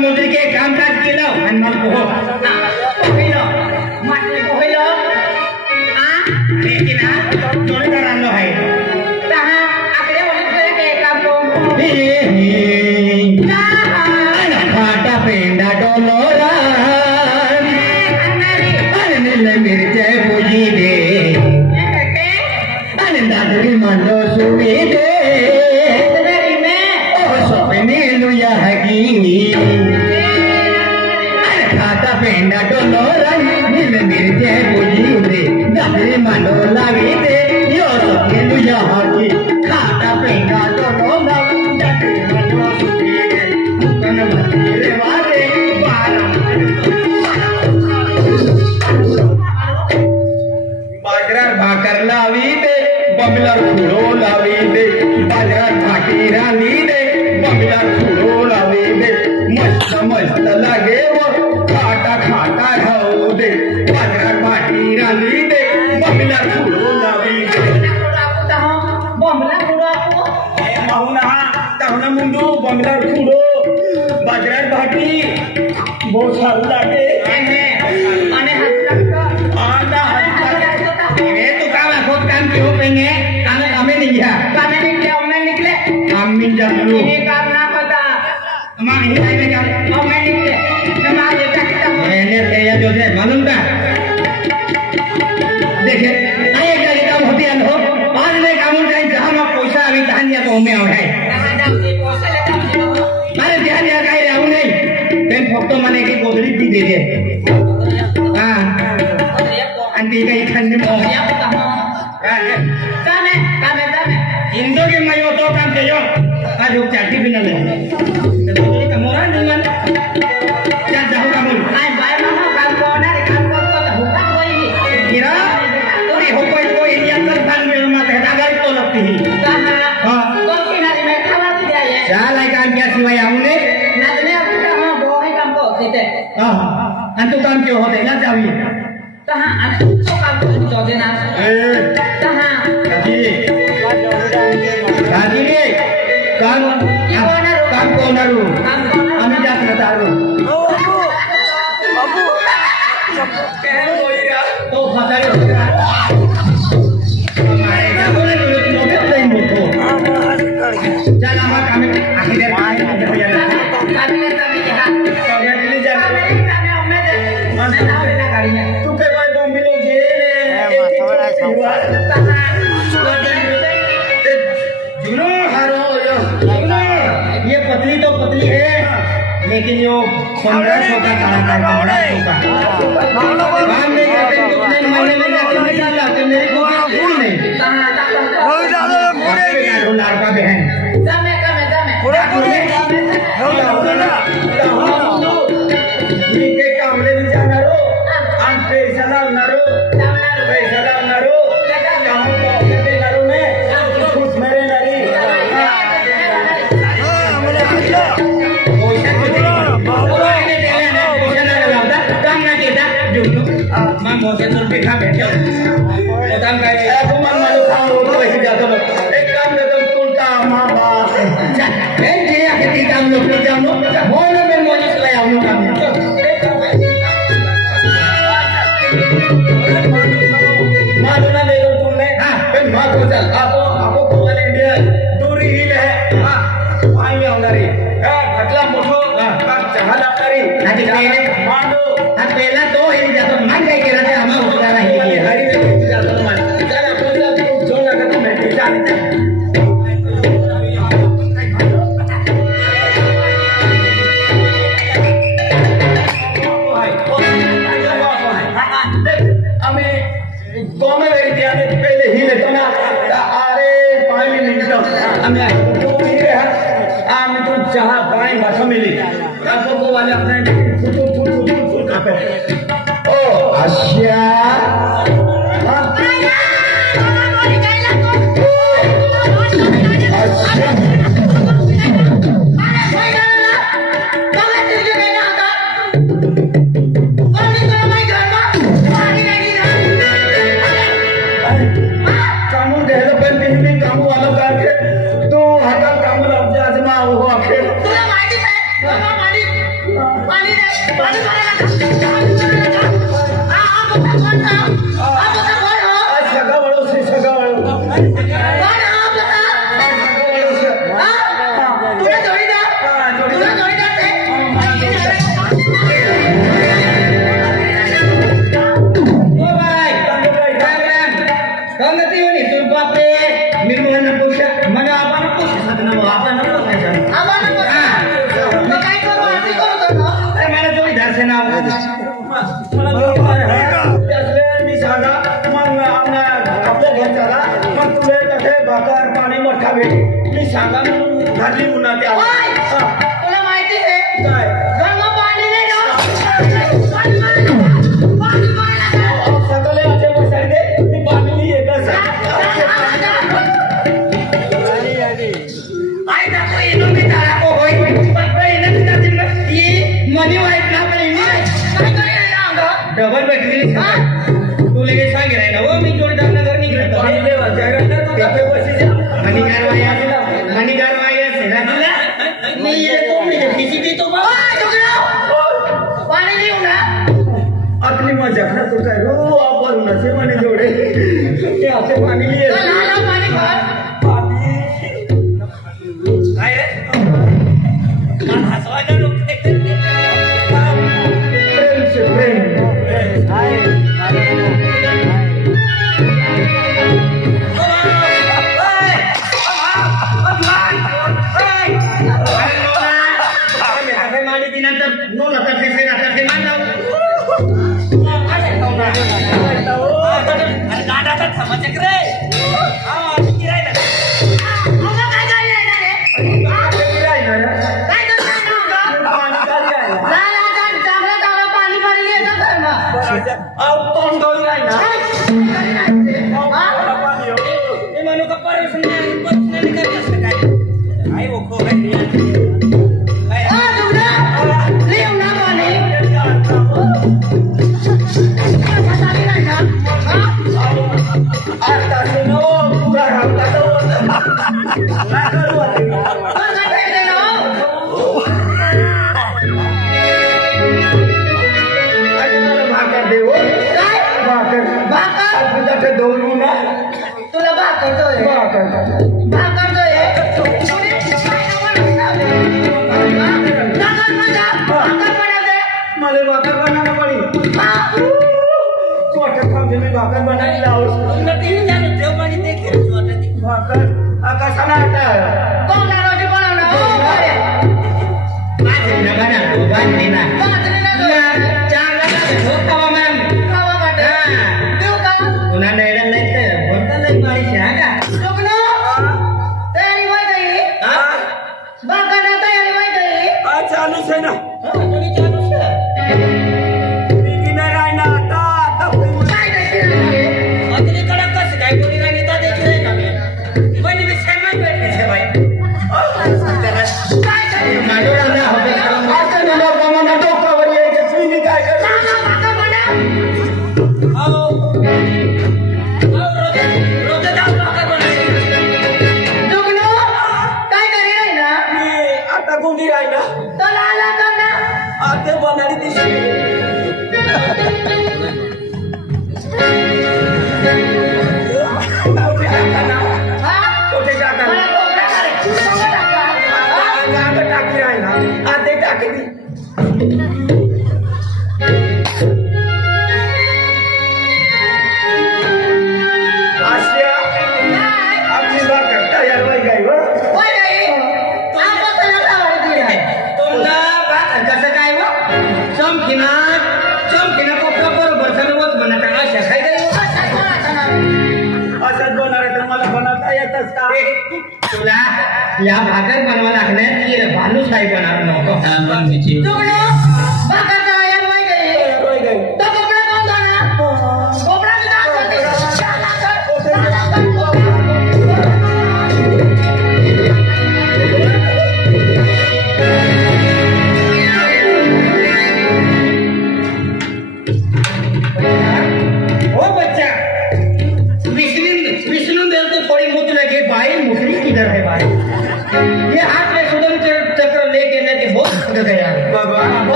मंत्री के काम काज केला आणि मग हो पहिलं माती पहिलं लेकिन जोडीदार आणलो आहे तहा आपले वडील के काम खाटा पेंडा डोलोरा अनिल मिरचे पूजी दे दादरी मांडो सुवी दे पेंडा डोलोरा नील मिरचे पूजी दे दादरी मांडो लावी दे यो सकेलु यहाँ की खाटा पेंडा डोलोरा दादरी मांडो सुवी दे मुकन मतीरे वादे बाजरार भाकर लावी दे बमलार फुलो लावी दे बाजरार भाटी रावी दे बमलार फुलो लावी दे मस्त मस्त लागे वो खाटा खाटा खाओ दे बाजरार भाटी रावी दे बमलार फुलो लावी दे बमलार फुलो आपको माहुना ताहुना मुंडू बमलार फुलो बाजरार भाटी बहुत सारू लागे आने हाथ लगता आना ये तो काम क्यों पेंगे कामे नहीं गया ऑनलाइन निकले हम मिल जाते ये काम ना पता हमारे ही में क्या ऑनलाइन निकले हमारे बेटा कितना मैंने ये जो है मालूम का देखे आए क्या काम होती है हो बाद में काम हो जाए जहां हम पैसा अभी कहानियां तो हमें है अरे ध्यान दिया कहीं रहूं नहीं पेन फोटो माने की गोदरी भी दे दे हां अंती कहीं खंड में इंदो के मैं यो तो काम के यो आज वो चाटी भी ना ले तो ये कमोरा नंगन क्या जाओ काम आई बाय मामा काम को ना रे काम को तो हुक्का कोई गिरा तोरी हो कोई इंडिया कर फल में मत है अगर तो लगती है हां कौन की नारी में खाना दिया है चल आई काम क्या सिवाय हमने ना ने हां वो है काम को देते हां अंतु काम क्यों होते ना जाओ कहां अंतु काम को जो देना कहां Hadiri, kan konaru, kami jangan taruh. Abu, तो बताइए हमारे क्या बोले नोबेल नहीं मुझको चल हमारा काम आखिर में हो जाएगा कभी कभी यहाँ कभी नहीं जाना कभी उम्मीद है मन ना होना गाड़ी में तू पे कोई बम मिलो जे जुनो हारो ये पतली तो पतली है लेकिन यो 1500 का काला का बड़ा होगा काम नहीं करते कितने महीने में जाके निकाल लाते मेरे को भूल नहीं बहुत ज्यादा पूरे लाड़ का बहन जामे पूरे नीचे कामले में जाना रो आन पैसा लाना रो पैसा लाना रो जाऊं तो अपने नारो में खुश मेरे नारी मैं मोटे तो देखा बैठे बताऊं क्या है तो मन मालूम खाओ तो वही जाता लो एक काम ले तो तुलता माँ बाप ये क्या कितनी काम लोग कर जाओ लोग बोलो मैं मोटे से ले आऊँ काम मालूम ना ले लो तुमने हाँ फिर माँ को चल आपको कोवल इंडिया दूरी हिल है हाँ वहीं में होना रही खटला मुठो चहल अपनी आज पहले मानो हाँ पहला तो ही जातो मान गए कि रहते हमारा उतना नहीं है हरी में जातो मान चल अपने तो जो लगा तो मैं पीछा नहीं हमें गाँव में मेरी ध्यान पहले ही लेता ना अरे पानी नहीं तो हमें तो पीरे हैं हमें तो जहाँ बाएं भाषा मिली आपको वो वाले अपने फुल कापे ओ अच्छा मी सांगा घातली पुन्हा त्या तुला माहिती आहे काय पाणी नाही सगळे असे बसायचे मी पाणी येत मनी वाईट ना डबल भेटली तू लगेच सांगेल ना मी जोडदार नगर निघत आपली मजा ना तू काय रो आपण नसे म्हणे जोडे ते असे पाणी तुला मला भाकर बनाना पड़ी भाकर बनाई भाकर आकाशाला चालू से ना तुला या भाकर बनवा लागण्यात भानू साहेब बनणार नको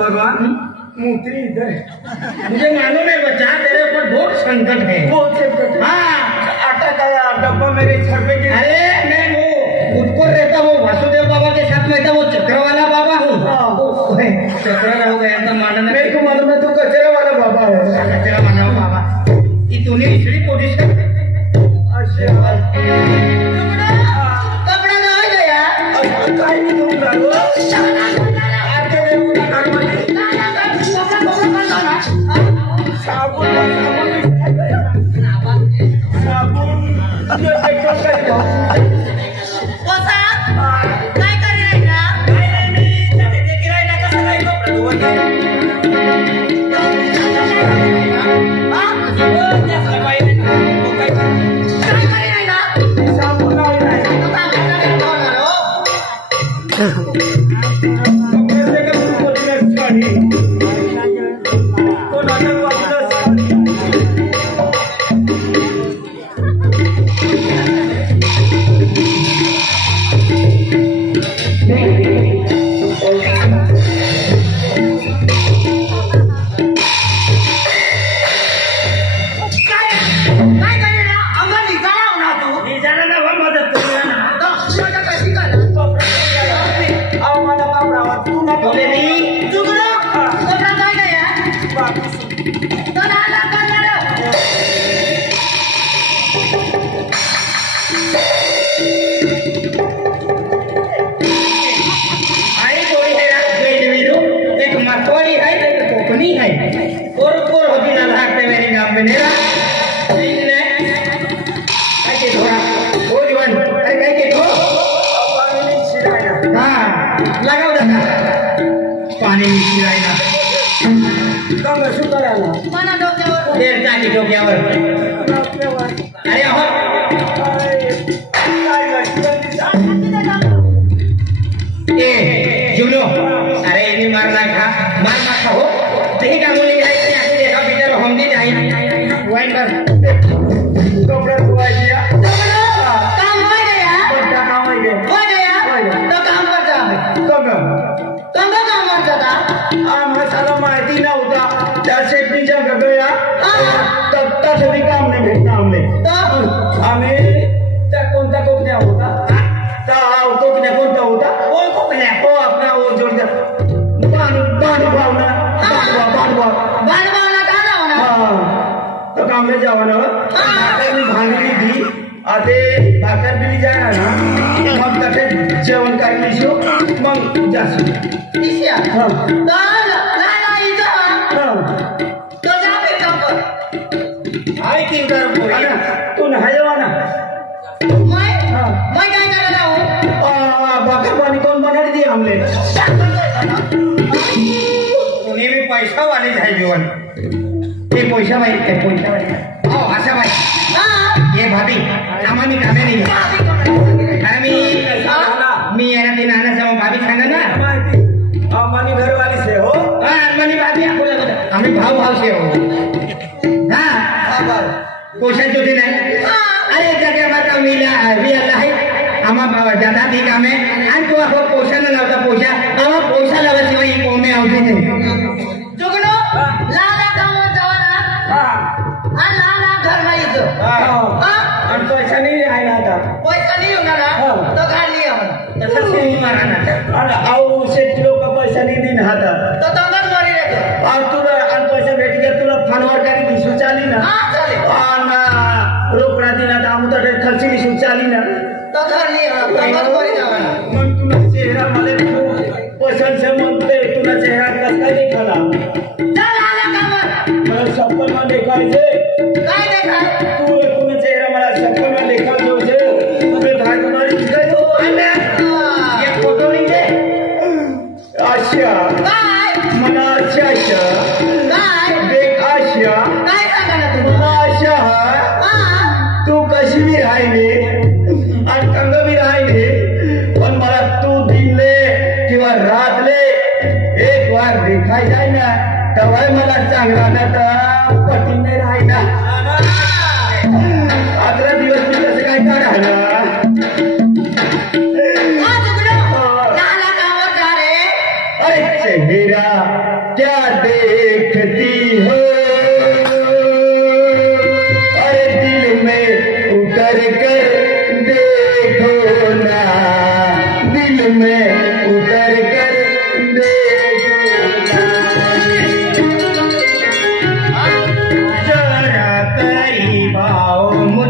भगवान मुझे मालूम है संकट है। हाँ आटा का डब्बा मेरे सर पे गिरा। अरे मैं वो उसको रहता हूँ वासुदेव बाबा के साथ रहता हूँ चक्र वाला बाबा हूँ। चक्र हो गया था मानना मेरे को मालूम है तू कचरा वाला बाबा है। कचरा माना बाबा ये तूने इसलिए पोजिशन कपड़ा ना हो गया काय नहीं दूंगा वो आते रे पूरा घर में साबुन ये देखो कर दो कोसा काय कर रही ना काय नाही त्याने देखी राहिला कसं काय कपडा धुवत आहे हां ओ त्याला पाहिजे ना तो काय कर नाही ना साबुन नाही नाही तो काय करणार हो कपडे का तू बोलते साडी तो नाटक वापस पाणी मिसळायला कम सुताराला मना डोक्यावर देर टाकी डोक्यावर अरे हो ए जुनो अरे इनी मारना खा मार मत खाओ नहीं का मुली जाए आके देखा भीतर हम दे जाए वाइन कर कपड़ा धुआई दिया काम हो गया बड़ा काम हो गया तो काम कर जा कब काम करता था मसाला माहिती नव्हता त्या शेतीच्या गया तब तरी काम नाही भेटणार हमने आम्ही त्या कोणत्या कोकण्या होता कोकण्या कोणता होता वो कोकण्या हो आपला वो जोडदार बाणभावना बाणभावना का ना होना तो काम में जावाना भाकर मी भांगली थी आते भाकर बिली जाया ना मग तसे जेवण करली शो मग जासू इसिया हाँ ला इधर तो जा पे काम कर आई तीन कर बोल तू नहायवा ना मैं क्या कर रहा हूँ भाकर पानी कौन बना दी हमने तूने भी पैसा वाले जाए जीवन ये पैसा भाई ओ आशा भाई ये भाभी आम्हानी कामे नाही अरे मी येणार ते नाना जाऊन भाभी सांगा ना आम्हानी घरवाली से हो आम्हानी भाभी बोला आम्ही भाव से हो हाँ पोषण चोटी नाही अरे जगह माता मिला आहे आम्हा दादा ती कामे आणि तू आपण पोषण लावता पोषा आम्हा पोषा लावाशिवाय कोणे आवडते नाही चुकलो लाला कामावर जावा ना आणि लाला घर नाही इथं आणि पैसा नाही राहिला आता पैसा नाही होणार तो घर नाही आम्हाला तसं शिवी मारा ना आणि आऊ शेती लोक पैसा नाही दिन हातात तो तंगच मारी येतो आणि तुला आणि पैसा भेट गया तुला फानवर टाकी दिसू चाली ना चालेल आणि रोकडा दिना आमचा खर्च दिसू चाली ना तो घर नाही होणार तंगच मारी जावा ना मग तुला चेहरा मला पसंत से म्हणते तुला चेहरा कसा देखाला चल आला कामावर मला सपन में देखायचे काय देखाय तुला चेहरा मला सपन में देखायचो छे तुझे भाई तुम्हारी दिखायचो ये फोटो नहीं दे आशा काय मना आशा काय देख आशा काय सांगा ना तू मला आशा तू कशी भी राहिली आणि कंग भी राहिली पण मला तू दिले किंवा रातले एक बार देखाय जाय ना तेव्हा मला चांगला ना तर पटी नाही राहिला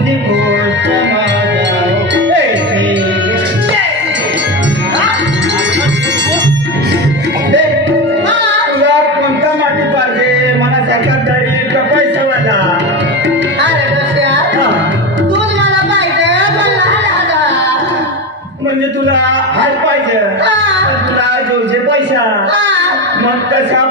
तुझी गोष्ट माझ्या तुला कोणता माती पाहिजे मला सरकार जाईल का पैसा वाला म्हणजे तुला हात पाहिजे तुला जोशे पैसा मग कसा